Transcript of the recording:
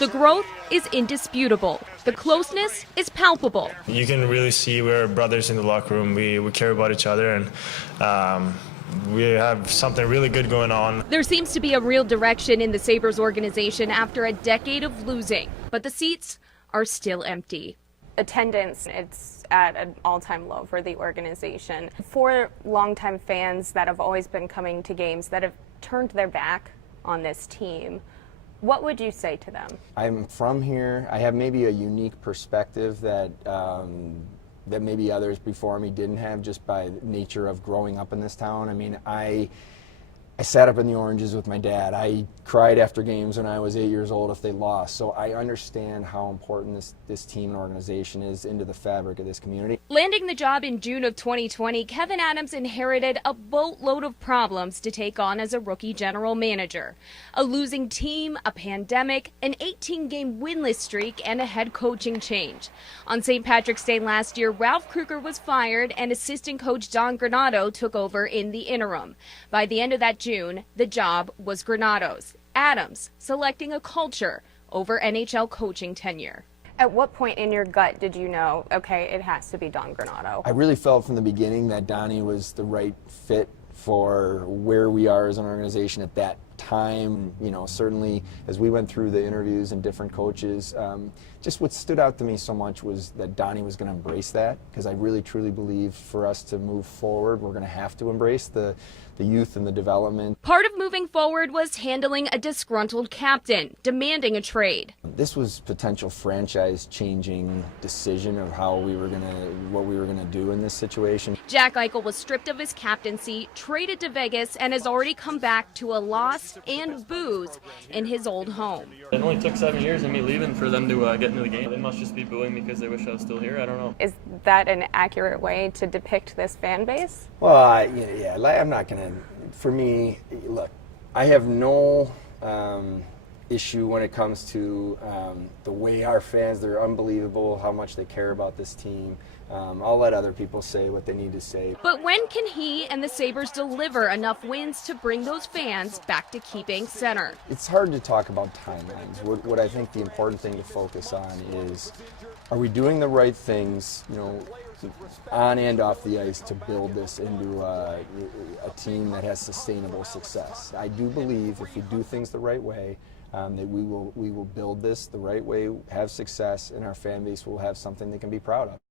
The growth is indisputable. The closeness is palpable. You can really see we're brothers in the locker room. We care about each other, and we have something really good going on. There seems to be a real direction in the Sabres organization after a decade of losing, but the seats are still empty. Attendance, it's at an all-time low for the organization. For longtime fans that have always been coming to games that have turned their back on this team, what would you say to them? I'm from here. I have maybe a unique perspective that that maybe others before me didn't have, just by nature of growing up in this town. I mean, I sat up in the oranges with my dad. I cried after games when I was 8 years old if they lost. So I understand how important this team and organization is into the fabric of this community. Landing the job in June of 2020, Kevyn Adams inherited a boatload of problems to take on as a rookie general manager. A losing team, a pandemic, an 18-game winless streak, and a head coaching change. On St. Patrick's Day last year, Ralph Krueger was fired and assistant coach Don Granato took over in the interim. By the end of that June, the job was Granato's. Adams selecting a culture over NHL coaching tenure. At what point in your gut did you know, okay, it has to be Don Granato? I really felt from the beginning that Donnie was the right fit for where we are as an organization at that time. You know, certainly as we went through the interviews and different coaches, just what stood out to me so much was that Donnie was going to embrace that, because I really truly believe for us to move forward, we're going to have to embrace the youth and the development. Part of moving forward was handling a disgruntled captain, demanding a trade. This was potential franchise-changing decision of what we were going to do in this situation. Jack Eichel was stripped of his captaincy, traded to Vegas, and has already come back to a loss and booze in his old home. It only took 7 years of me leaving for them to get into the game. They must just be booing because they wish I was still here. I don't know. Is that an accurate way to depict this fan base? Well, yeah, I'm not going to. For me, look, I have no issue when it comes to the way our fans, they're unbelievable, how much they care about this team. I'll let other people say what they need to say. But when can he and the Sabres deliver enough wins to bring those fans back to keeping center? It's hard to talk about timelines. What I think the important thing to focus on is, are we doing the right things, you know, on and off the ice to build this into a team that has sustainable success. I do believe if we do things the right way, that we will build this the right way, have success, and our fan base will have something they can be proud of.